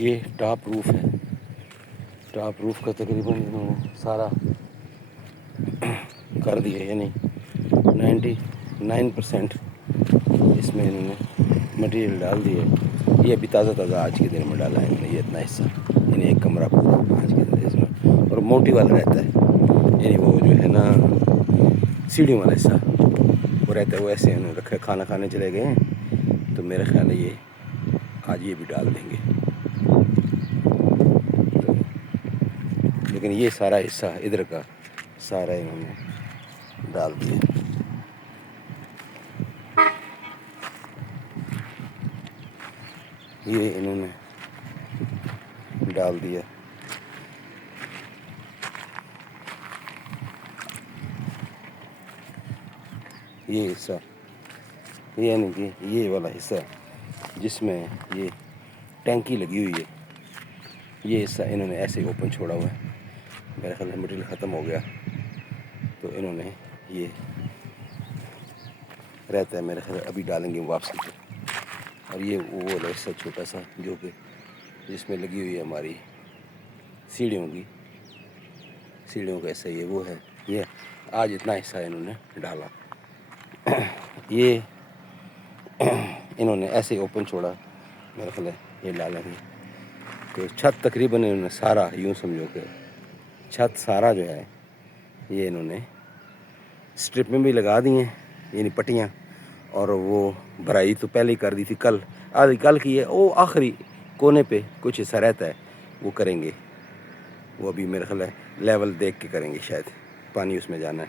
ये top roof है। Top roof का तकरीबन इन्होंने सारा कर दिया, यानी 99% इसमें इन्होंने मटेरियल डाल दिया। ये अभी ताज़ा ताज़ा आज के दिन में डाला है इन्होंने, ये इतना हिस्सा, यानी एक कमरा पूरा आज के दिन इसमें। और मोटी वाला रहता है, यानी वो जो है ना सीढ़ियों वाला हिस्सा वो रहता है, वो ऐसे इन्होंने रखा है। खाना खाने चले गए हैं तो मेरा ख्याल है ये आज ये भी डाल देंगे। तो लेकिन ये सारा हिस्सा इधर का सारा इन्होंने डाल दिया। ये इन्होंने डाल दिया। ये हिस्सा, ये यानी कि ये वाला हिस्सा जिसमें ये टैंकी लगी हुई है, ये हिस्सा इन्होंने ऐसे ओपन छोड़ा हुआ है। मेरे ख्याल में मटेरियल ख़त्म हो गया तो इन्होंने ये रहता है, मेरे ख्याल अभी डालेंगे वापसी पे। और ये वो वाला हिस्सा छोटा सा जो कि जिसमें लगी हुई है हमारी सीढ़ियों का हिस्सा, ये वो है। ये आज इतना हिस्सा इन्होंने डाला। ये इन्होंने ऐसे ओपन छोड़ा, मेरा ख्याल है ये डालेंगे। तो छत तकरीबन इन्होंने सारा, यूँ समझो कि छत सारा जो है ये इन्होंने स्ट्रिप में भी लगा दी हैं, यानी पट्टियाँ। और वो भराई तो पहले ही कर दी थी, कल आधी कल की है। वो आखिरी कोने पे कुछ हिस्सा रहता है वो करेंगे, वो अभी मेरा ख्याल है लेवल देख के करेंगे, शायद पानी उसमें जाना है।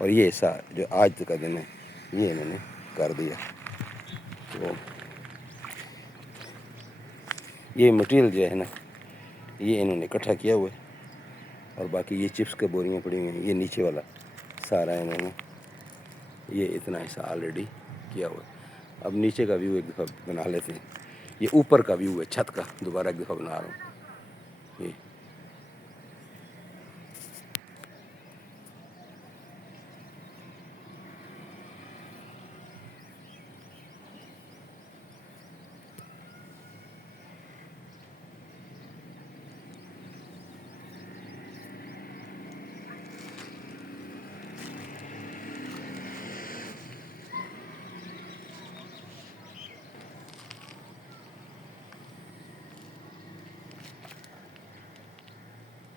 और ये हिस्सा जो आज तक का दिन है ये इन्होंने कर दिया। तो ये मटेरियल जो है ना ये इन्होंने इकट्ठा किया हुआ है। और बाकी ये चिप्स के बोरियाँ पड़ी हुई हैं, ये नीचे वाला सारा इन्होंने ये इतना हिस्सा ऑलरेडी किया हुआ है। अब नीचे का व्यू एक दफ़ा बना लेते हैं। ये ऊपर का व्यू है छत का, दोबारा एक दफ़ा बना रहा हूँ। ये